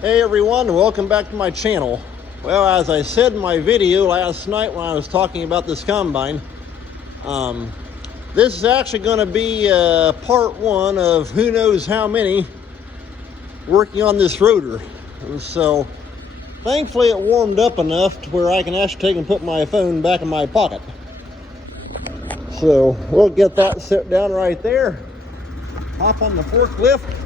Hey everyone, welcome back to my channel. Well, as I said in my video last night when I was talking about this combine, this is actually going to be part one of who knows how many working on this rotor. And so thankfully it warmed up enough to where I can actually take and put my phone back in my pocket. So we'll get that set down right there, hop on the forklift.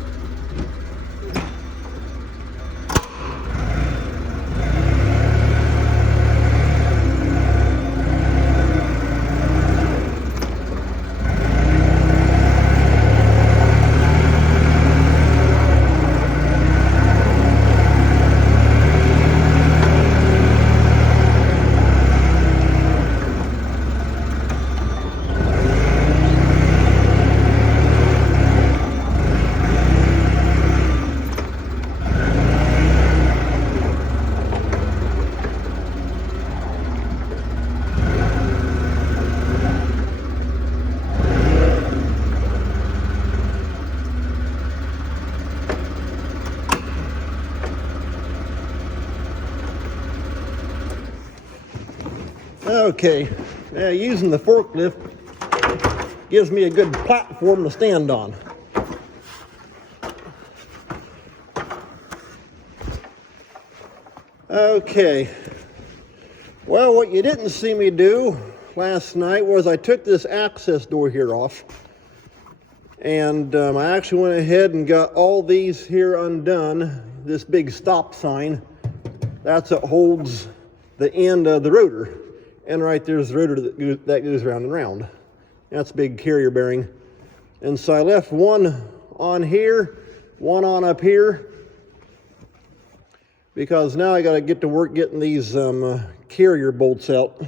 Okay, now using the forklift gives me a good platform to stand on. Okay, well, what you didn't see me do last night was I took this access door here off, and I actually went ahead and got all these here undone. This big stop sign, that's what holds the end of the rotor. And right there's the rotor that goes round and round. That's a big carrier bearing. And so I left one on here, one on up here, because now I got to get to work getting these carrier bolts out.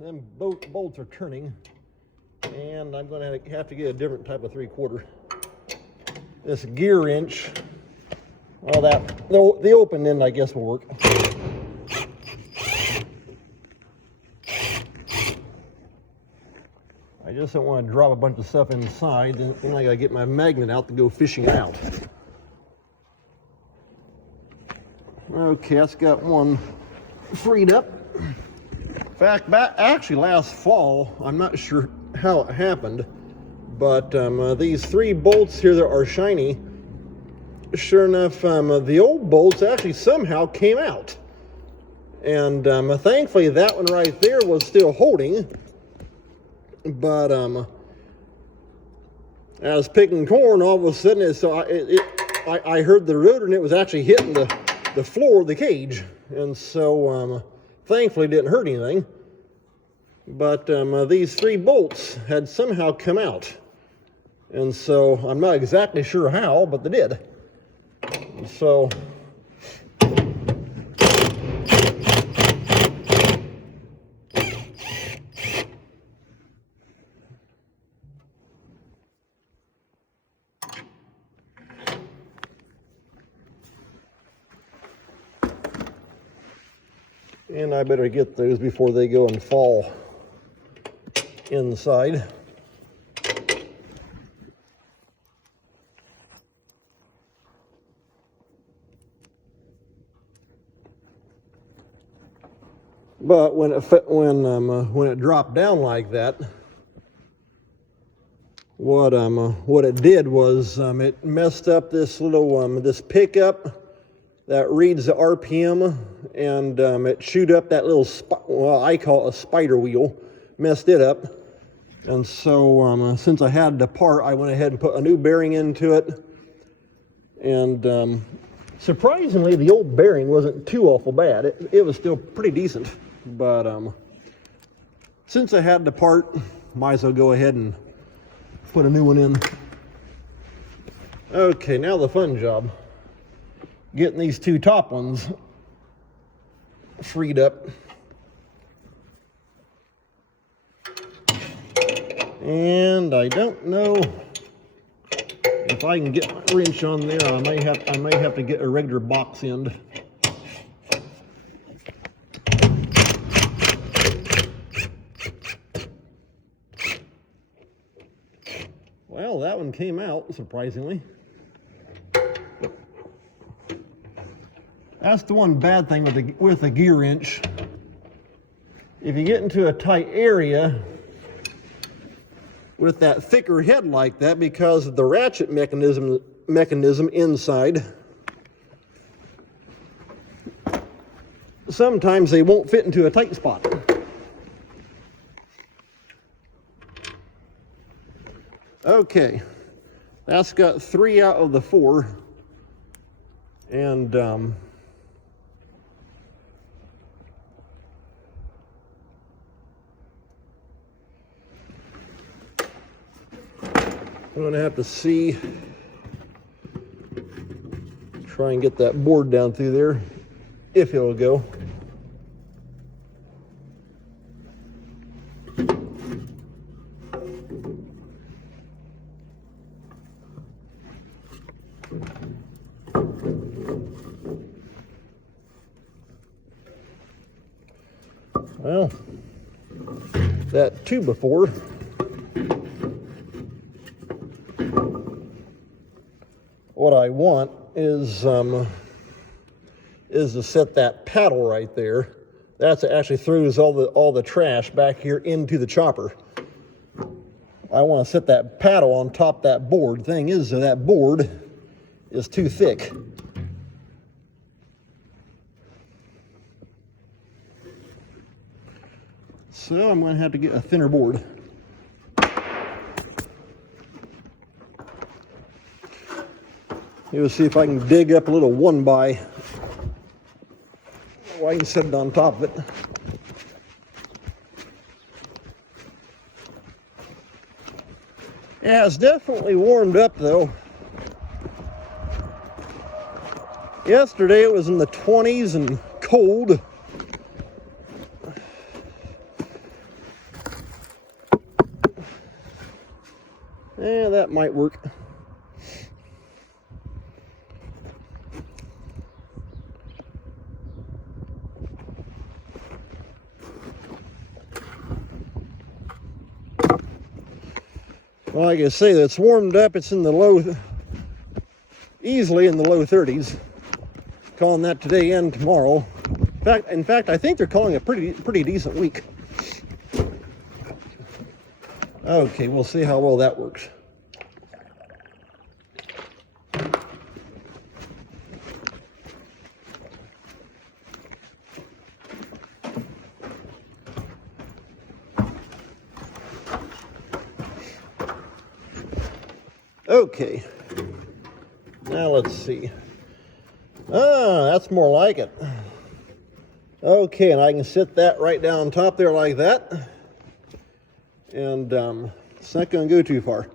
Them both bolts are turning, and I'm going to have to get a different type of 3/4. This gear wrench, all that, the open end I guess will work. I just don't want to drop a bunch of stuff inside, then I got to get my magnet out to go fishing it out. Okay, that's got one freed up. In fact, actually last fall, I'm not sure how it happened, but these 3 bolts here that are shiny, sure enough, the old bolts actually somehow came out. And thankfully that one right there was still holding, but I was picking corn, all of a sudden I heard the rotor and it was actually hitting the floor of the cage. And so thankfully it didn't hurt anything, but these 3 bolts had somehow come out, and so I'm not exactly sure how, but they did. So and I better get those before they go and fall inside. But when it dropped down like that, what it did was it messed up this little this pickup that reads the RPM, and it chewed up that little, well, I call it a spider wheel, messed it up. And so since I had the part, I went ahead and put a new bearing into it. And surprisingly, the old bearing wasn't too awful bad. It was still pretty decent. But since I had the part, might as well go ahead and put a new one in. Okay, now the fun job. Getting these two top ones freed up. And I don't know if I can get my wrench on there. I may have to get a regular box end. Well, that one came out, surprisingly. That's the one bad thing with the gear wrench. If you get into a tight area with that thicker head like that, because of the ratchet mechanism inside, sometimes they won't fit into a tight spot. Okay, that's got 3 out of the 4, and I'm going to have to try and get that board down through there, if it'll go. Well, that 2x4 what I want is to set that paddle right there. That's actually throws all the trash back here into the chopper. I want to set that paddle on top of that board. Thing is, that board is too thick. So I'm going to have to get a thinner board. We'll see if I can dig up a little 1x. I can set it on top of it. Yeah, it's definitely warmed up though. Yesterday it was in the 20s and cold. Yeah, that might work. Like I say, it's warmed up. It's in the easily in the low 30s. Calling that today and tomorrow. In fact, I think they're calling it pretty decent week. Okay, we'll see how well that works. Okay, now let's see. That's more like it. Okay, and I can sit that right down on top there like that. And it's not going to go too far.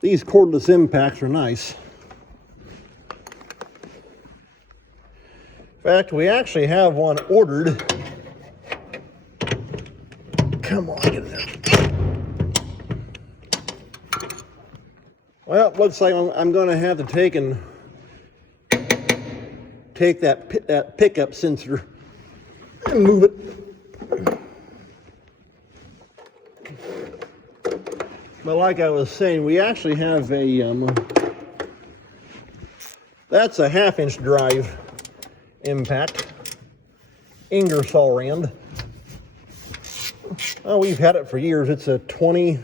These cordless impacts are nice. In fact, we actually have one ordered. Come on, get in there. Well, it looks like I'm going to have to take that pickup sensor and move it. But like I was saying, we actually have that's a 1/2-inch drive impact, Ingersoll Rand. Oh, we've had it for years. It's a 20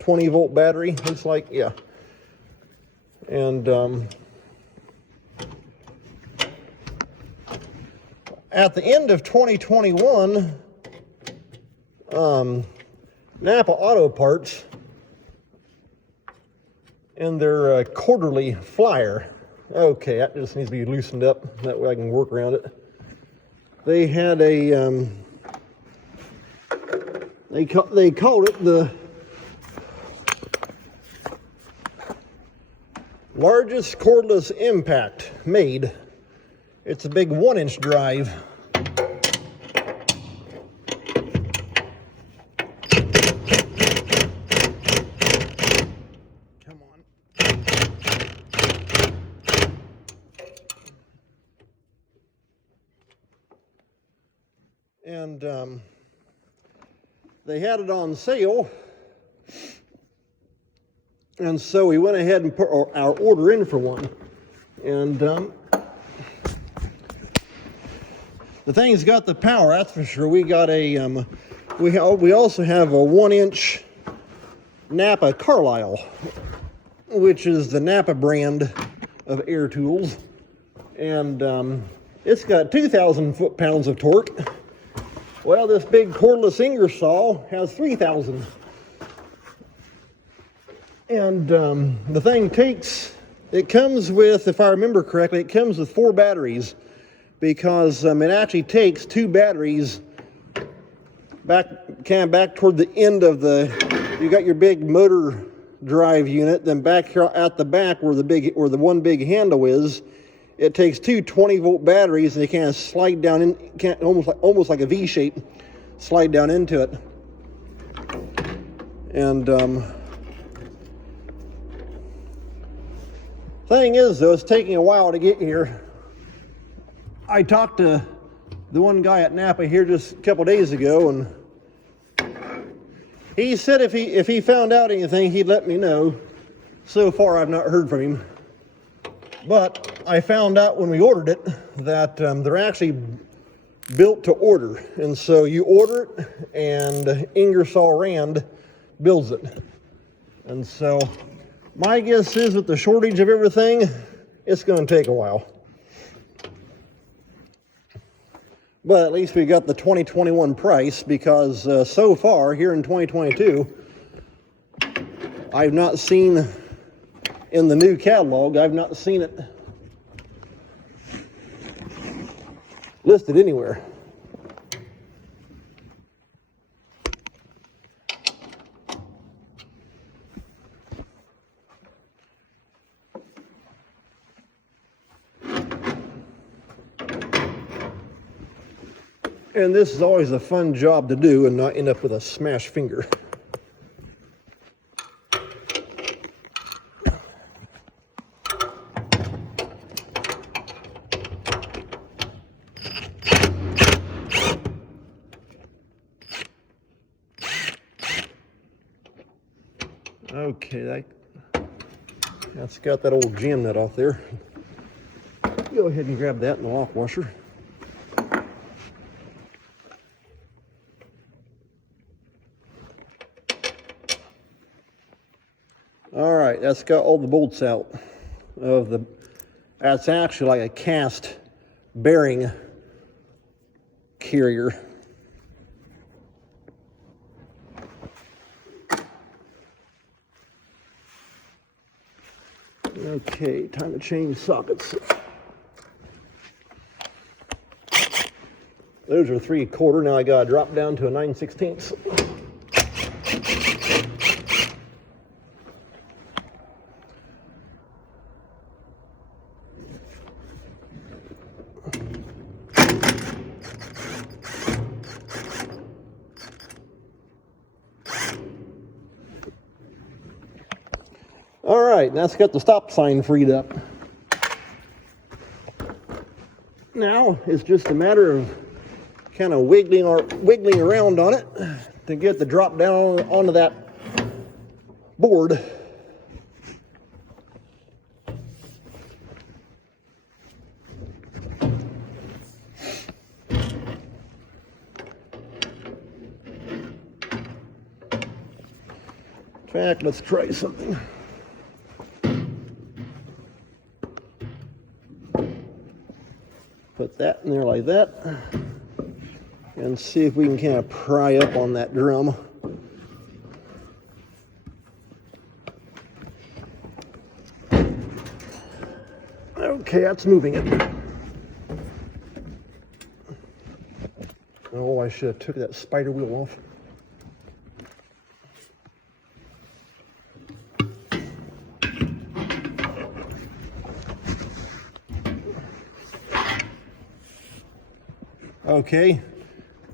volt battery. It's like, yeah. And at the end of 2021, Napa Auto Parts, in their quarterly flyer, okay, that just needs to be loosened up, that way I can work around it. They had a, they called it the largest cordless impact made. It's a big 1-inch drive. Come on. And they had it on sale. And so we went ahead and put our order in for one. And the thing's got the power, that's for sure. We got a, we also have a 1-inch Napa Carlisle, which is the Napa brand of air tools. And it's got 2,000 foot-pounds of torque. Well, this big cordless Ingersoll has 3,000. And the thing it comes with, if I remember correctly, it comes with 4 batteries, because it actually takes 2 batteries back toward the end of you got your big motor drive unit, then back here at the back where the one big handle is, it takes 2 20-volt batteries, and they kind of slide down in, almost like a V shape, slide down into it. And thing is, though, it's taking a while to get here. I talked to the one guy at Napa here just a couple days ago, and he said if he found out anything, he'd let me know. So far, I've not heard from him. But I found out when we ordered it that they're actually built to order. And so you order it, and Ingersoll Rand builds it. And so my guess is, with the shortage of everything, it's going to take a while. But at least we got the 2021 price, because so far, here in 2022, I've not seen, in the new catalog, I've not seen it listed anywhere. And this is always a fun job to do and not end up with a smashed finger. Okay, that's got that old jam nut off there. Go ahead and grab that in the lock washer. All right, that's got all the bolts out of the, that's actually like a cast bearing carrier. Okay, time to change sockets. Those are 3/4. Now I gotta drop down to a 9/16. All right, that's got the stop sign freed up. Now it's just a matter of kind of wiggling around on it to get the drop down onto that board. In fact, let's try something. Put that in there like that. And see if we can kind of pry up on that drum. Okay, that's moving it. Oh, I should have took that spider wheel off. Okay,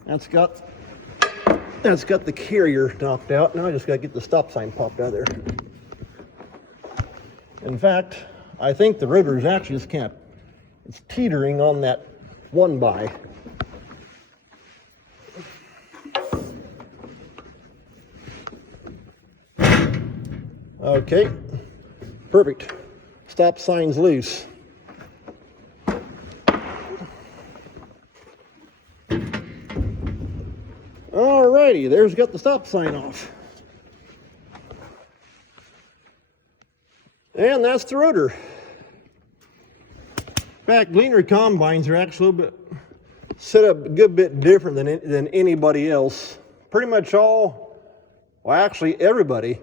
that's got the carrier knocked out. Now I just got to get the stop sign popped out of there. In fact, I think the rotor is actually just kind of, it's teetering on that one by. Okay, perfect. Stop sign's loose. Alrighty, there's got the stop sign off. And that's the rotor. In fact, Gleaner combines are actually a little bit set up a good bit different than anybody else. Pretty much all, well actually everybody.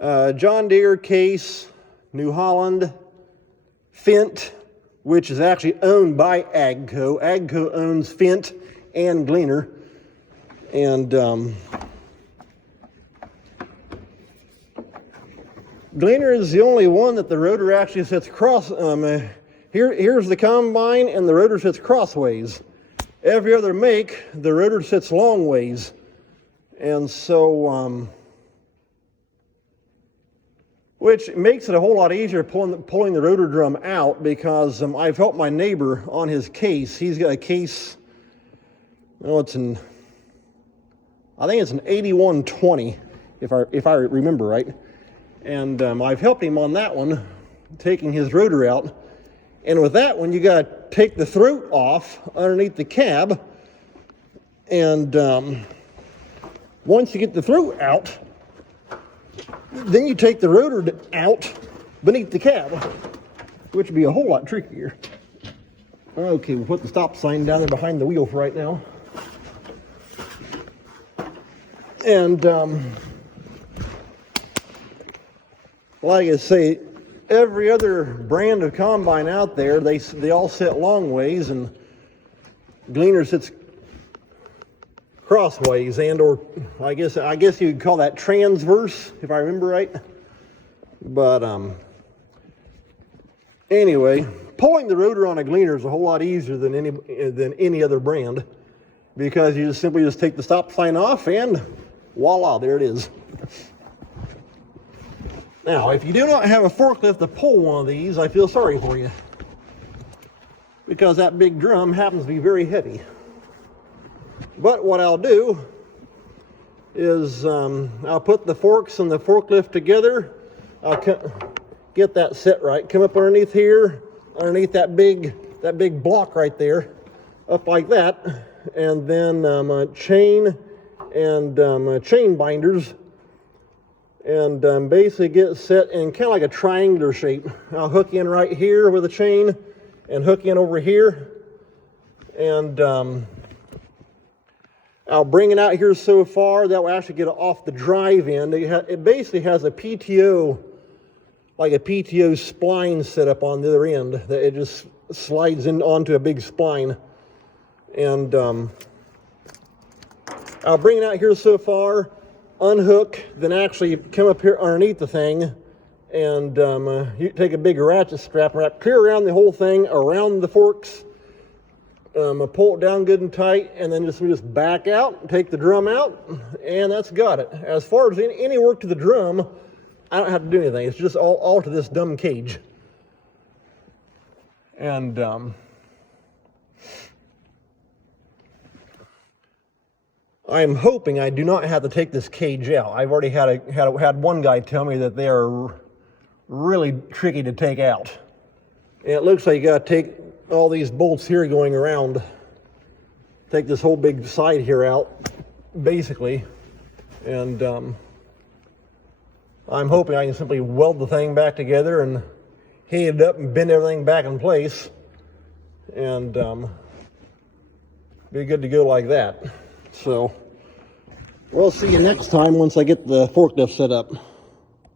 John Deere, Case, New Holland, Fint, which is actually owned by AGCO. AGCO owns Fint and Gleaner. And Gleaner is the only one that the rotor actually sits cross. Here's the combine, and the rotor sits crossways. Every other make, the rotor sits long ways. And so, which makes it a whole lot easier pulling the rotor drum out, because I've helped my neighbor on his Case. He's got a Case, I think it's an 8120, if I remember right. And I've helped him on that one, taking his rotor out. And with that one, you got to take the throat off underneath the cab. And once you get the throat out, then you take the rotor out beneath the cab, which would be a whole lot trickier. Okay, we'll put the stop sign down there behind the wheel for right now. And like I say, every other brand of combine out there, they all sit long ways, and Gleaner sits crossways, and or I guess you'd call that transverse, if I remember right. But anyway, pulling the rotor on a Gleaner is a whole lot easier than any other brand, because you simply take the stop sign off and voila, there it is. Now, if you do not have a forklift to pull one of these, I feel sorry for you, because that big drum happens to be very heavy. But what I'll do is I'll put the forks and the forklift together. I'll get that set right. Come up underneath here, underneath that big block right there, up like that, and then chain and chain binders, and basically get set in kind of like a triangular shape. I'll hook in right here with a chain and hook in over here, and I'll bring it out here so far that will actually get it off the drive end. It basically has a PTO, like a PTO spline set up on the other end, that it just slides in onto a big spline. And I'll bring it out here so far, unhook, then actually come up here underneath the thing, and you take a big ratchet strap and wrap clear around the whole thing, around the forks, pull it down good and tight, and then just back out, take the drum out, and that's got it. As far as any work to the drum, I don't have to do anything. It's just all to this dumb cage. And I'm hoping I do not have to take this cage out. I've already had one guy tell me that they are really tricky to take out. And it looks like you got to take all these bolts here going around, take this whole big side here out, basically. And I'm hoping I can simply weld the thing back together and heat it up and bend everything back in place. and be good to go like that. So we'll see you next time once I get the forklift set up.